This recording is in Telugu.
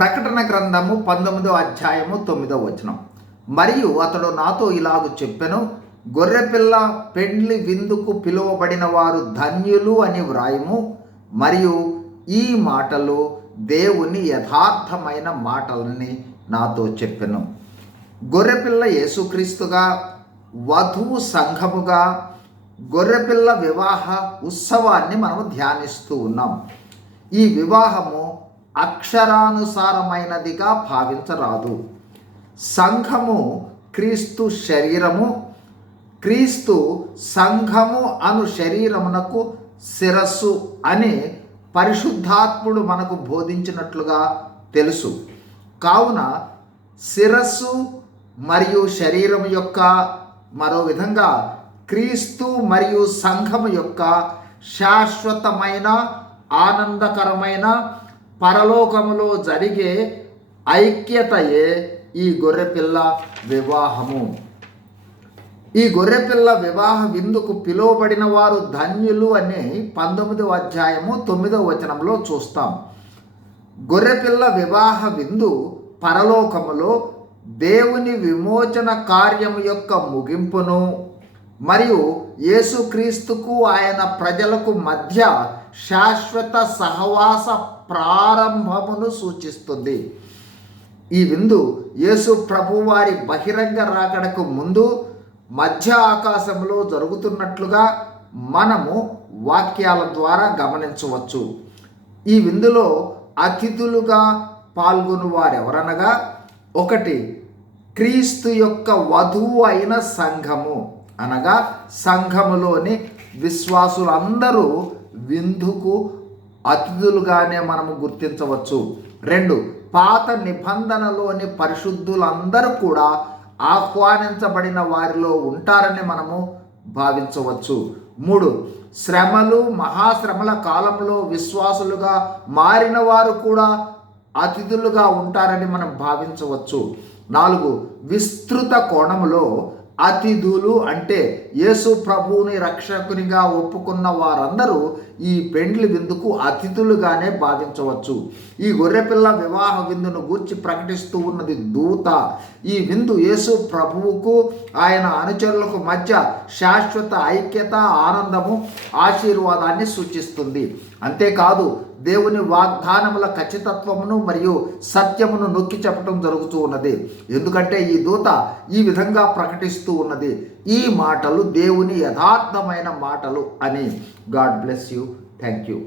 ప్రకటన గ్రంథము పంతొమ్మిదో అధ్యాయము తొమ్మిదో వచనం. మరియు అతడు నాతో ఇలాగ చెప్పెను గొర్రెపిల్ల పెండ్లి విందుకు పిలువబడిన వారు ధన్యులు అని వ్రాయము మరియు ఈ మాటలు దేవుని యథార్థమైన మాటలని నాతో చెప్పెను. గొర్రెపిల్ల యేసుక్రీస్తుగా వధువు సంఘముగా గొర్రెపిల్ల వివాహ ఉత్సవాన్ని మనం ధ్యానిస్తూ ఉన్నాం. ఈ వివాహము అక్షరానుసారమైనదిగా భావించరాదు. సంఘము క్రీస్తు శరీరము క్రీస్తు సంఘము అను శరీరమునకు శిరస్సు అని పరిశుద్ధాత్ముడు మనకు బోధించినట్లుగా తెలుసు. కావున శిరస్సు మరియు శరీరం యొక్క మరో విధంగా క్రీస్తు మరియు సంఘము యొక్క శాశ్వతమైన ఆనందకరమైన పరలోకములో జరిగే ఐక్యతయే ఈ గొర్రెపిల్ల వివాహము. ఈ గొర్రెపిల్ల వివాహ విందుకు పిలువబడిన వారు ధన్యులు అని పంతొమ్మిదవ అధ్యాయము తొమ్మిదవ వచనంలో చూస్తాం. గొర్రెపిల్ల వివాహ విందు పరలోకములో దేవుని విమోచన కార్యము యొక్క ముగింపును మరియు యేసుక్రీస్తుకు ఆయన ప్రజలకు మధ్య శాశ్వత సహవాస ప్రారంభమును సూచిస్తుంది. ఈ విందు యేసు ప్రభువారి బహిరంగ రాకడకు ముందు మధ్య ఆకాశంలో జరుగుతున్నట్లుగా మనము వాక్యాల ద్వారా గమనించవచ్చు. ఈ విందులో అతిథులుగా పాల్గొని వారెవరనగా ఒకటి క్రీస్తు యొక్క వధువు అయిన సంఘము. అనగా సంఘములోని విశ్వాసులందరూ విందుకు అతిథులుగానే మనము గుర్తించవచ్చు. రెండు పాత నిబంధనలోని పరిశుద్ధులందరూ కూడా ఆహ్వానించబడిన వారిలో ఉంటారని మనము భావించవచ్చు. మూడు శ్రమలు మహాశ్రమల కాలంలో విశ్వాసులుగా మారిన వారు కూడా అతిథులుగా ఉంటారని మనం భావించవచ్చు. నాలుగు విస్తృత కోణములో అతిథులు అంటే యేసు ప్రభువుని రక్షకునిగా ఒప్పుకున్న వారందరూ ఈ పెండ్లి విందుకు అతిథులుగానే భావించవచ్చు. ఈ గొర్రెపిల్ల వివాహ విందును గూర్చి ప్రకటిస్తూ ఉన్నది దూత. ఈ విందు యేసు ప్రభువుకు ఆయన అనుచరులకు మధ్య శాశ్వత ఐక్యత ఆనందము ఆశీర్వాదాన్ని సూచిస్తుంది. అంతేకాదు దేవుని వాగ్దానముల ఖచ్చితత్వమును మరియు సత్యమును నొక్కి చెప్పడం జరుగుతూ ఉన్నది. ఎందుకంటే ఈ దూత ఈ విధంగా ప్రకటిస్తూ ఉన్నది. ఈ మాటలు దేవుని యథార్థమైన మాటలు అని. God bless you. Thank you